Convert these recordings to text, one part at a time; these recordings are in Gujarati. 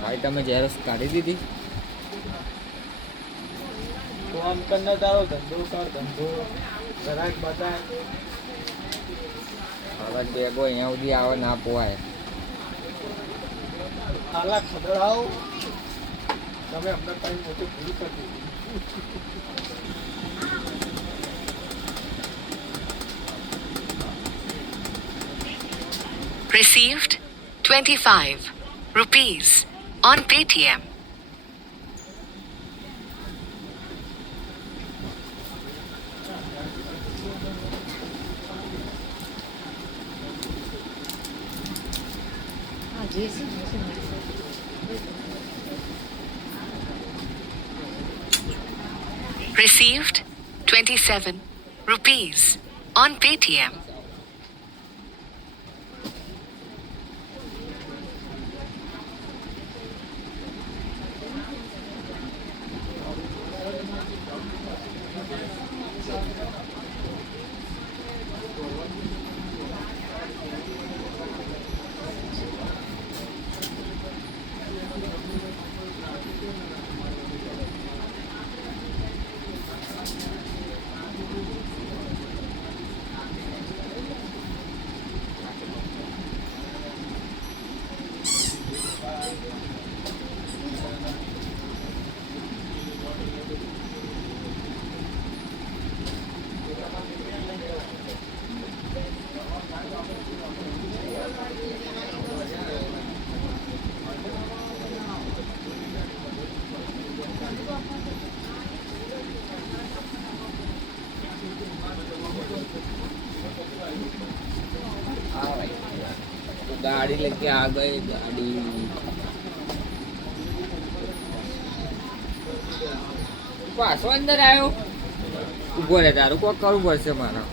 ભાઈ તમે ઝેરોક્સ કાઢી દીધી? ફોન કરને તારો ધંધો કર, ધંધો કરાક બતાય. હવે બેગો અહીંયા સુધી આવે ના પોવાય. આલા ખબર આવો તમે અમને ટાઈમ મોટી ભૂલ કરી દીધી. Received 25 rupees on Paytm. Received 27 rupees on Paytm. गाड़ी लेके आ गए गाड़ी पासो अंदर आयो उभो रे तारू को करવું પડશે મારા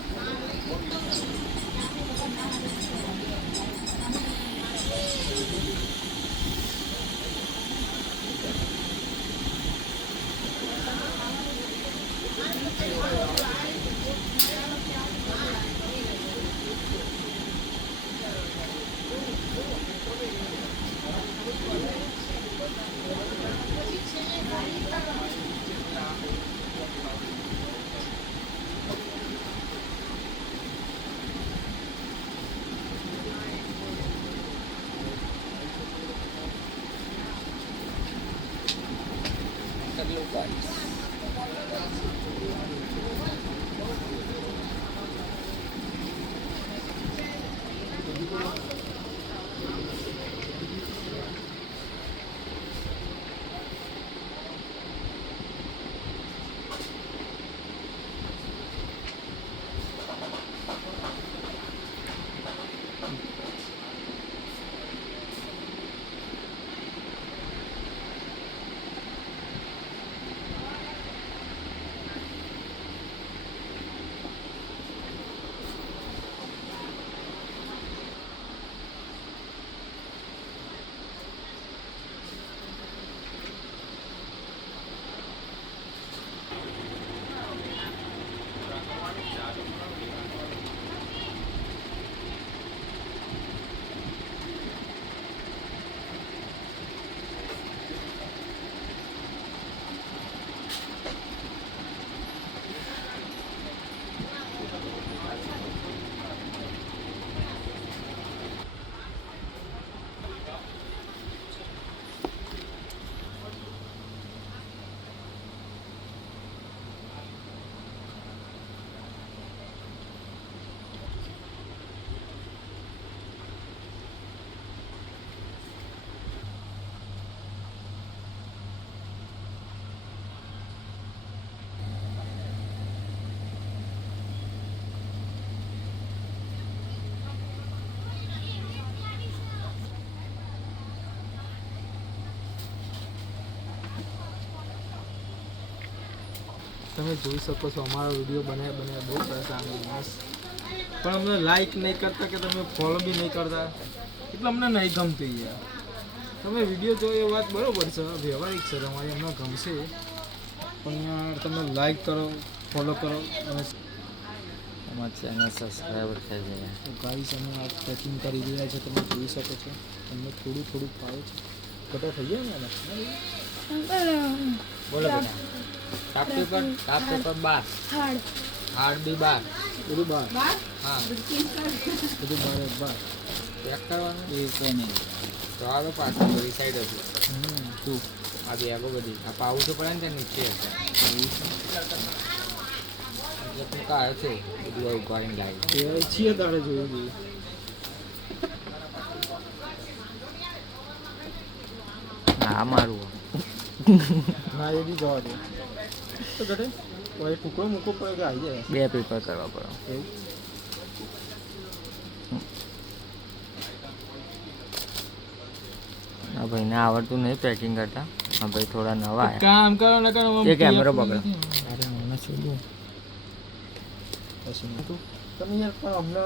તમે જોઈ શકો છો અમારો વિડીયો બને બહુ સરસ આવે મસ્ત, પણ અમને લાઈક નહીં કરતા કે તમે ફોલો બી નહીં કરતા એટલે અમને નહીં ગમતું યાર. તમે વિડીયો જો એ વાત બરાબર છે, વ્યવહારિક છે તમારી, અમને ગમશે, પણ યાર તમે લાઈક કરો, ફોલો કરો. અને અમારી ચેનલ સબસ્ક્રાઈબર થઈ જાય. તો ગાઈસ અમે આ પેકિંગ કરી રહ્યા છે, તમે જોઈ શકો છો. તમને થોડું ફાવે છે, બધા થઈ જાય ને. બોલો બેટા. તાપ પેપર 12. હાર્ડ બી 12. બધું બાર, હા બધું બાર. પેક કરવાનું એ કંઈ નહીં. તો આગળ પાછળ બધી સાઈડ હતી. શું આ બેગો બધી આ પાવું તો પડે ને ત્યાં નીચે હશે એટલે તું કાઢે છે બધું આવું ઉગાડીને લાવી. એ છીએ તારે જોયું જોઈએ. હા મારું ના એ બી જવા દે તો ઘટે કોઈ ટુકડો મૂકો પડે કે આવી જાય. 2 પેપર કરવા પડે. એવું આ ભાઈને આવડતું નહીં પેકિંગ કરતા. હા ભાઈ થોડા નવા આવ્યા. કામ કરો ને કરો. એ કેમેરો પકડો. અરે મને છોડું પછી તું તમે યાર પણ અમને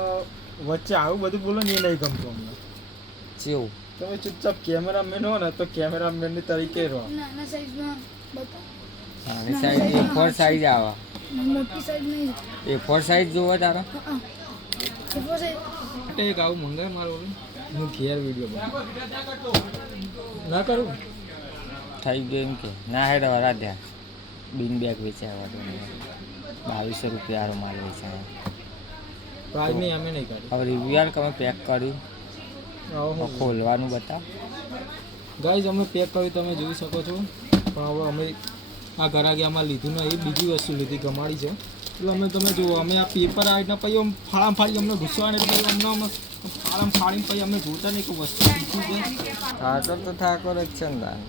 વચ્ચે આવું બધું બોલો ને એ નહીં ગમતું અમને. જેવું તમે ચૂપચાપ કેમેરામેન હો ને તો કેમેરામેનની તરીકે રહો. નાના સાઈઝમાં બતાવો. આની સાઈઝ A4 સાઈઝ આવે. મોટી સાઈઝ નહીં. A4 સાઈઝ જોવો તારો. A4 સાઈઝ એક આવું મંગાય મારું હું ઘેર વિડીયો ના કરું. થઈ ગયું એમ કે ના હેડ વરા ત્યાં બિન બેગ વેચાવા તો 2200 રૂપિયા હારો માલ વેચાયો. પ્રાઇઝ નહીં અમે નહીં કાઢી. હવે રિવ્યુ યાર તમે પેક કર્યું હવે ખોલવાનું બતાવ. ગાઈઝ અમે પેક કર્યું તમે જોઈ શકો છો, પણ હવે અમે આ ઘરાગીયામાં લીધું ને એ બીજી વસ્તુ લીધી ગમાડી છે. એટલે અમે તમે જુઓ અમે આ પેપર આ રીતના પછી આમ ફાળામ ફાડી અમને ગુસ્સા એટલે અમને ફાળામ ફાડીને પછી અમે જોતા નહીં કે વસ્તુ શીખી છે. ઠાકોર તો ઠાકોર જ છે ને તાર.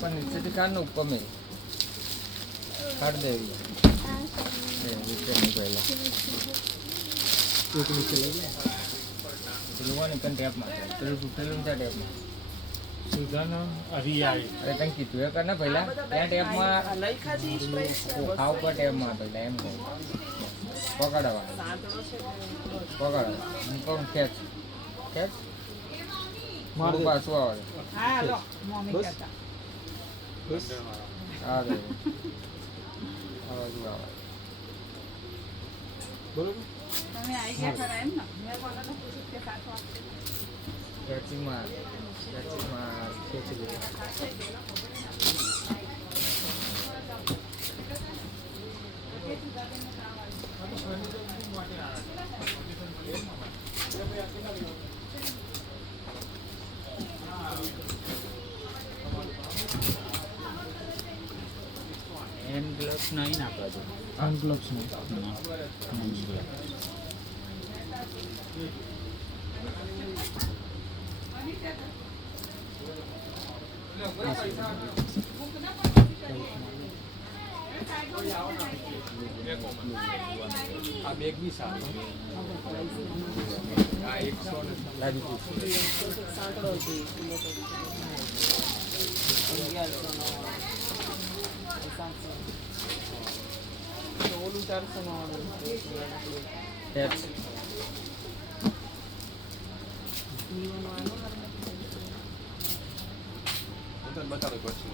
પણ નીચેથી કાઢને ઉપર મેં કાઢ દેવી નીચે નહીં પહેલાં એક નીચે લઈ ગયા જોવાની પણ ટેપમાં પેલું તૂટેલું ત્યાં ટેપમાં સુધાના હરિયાળી. અરે તને કીધું એ કર ને પહેલાં ત્યાં ટેપમાં ખાવ પર ટેપમાં પહેલાં એમ કહું પકડવા હું કહું ખેંચ મારું પાછું આવે બસ બસ આવે બાજુ આવે બરોબર. ખેંચી માર ખેંચી લીધું. હેન્ડ ગ્લવ્સ નહીં નાખવા જો હેન્ડ ગ્લોવ્સ નહીં. આ બેગ બી સારું. આ 100 લાગી ગયું ટેપ્સ બતાવો પછી.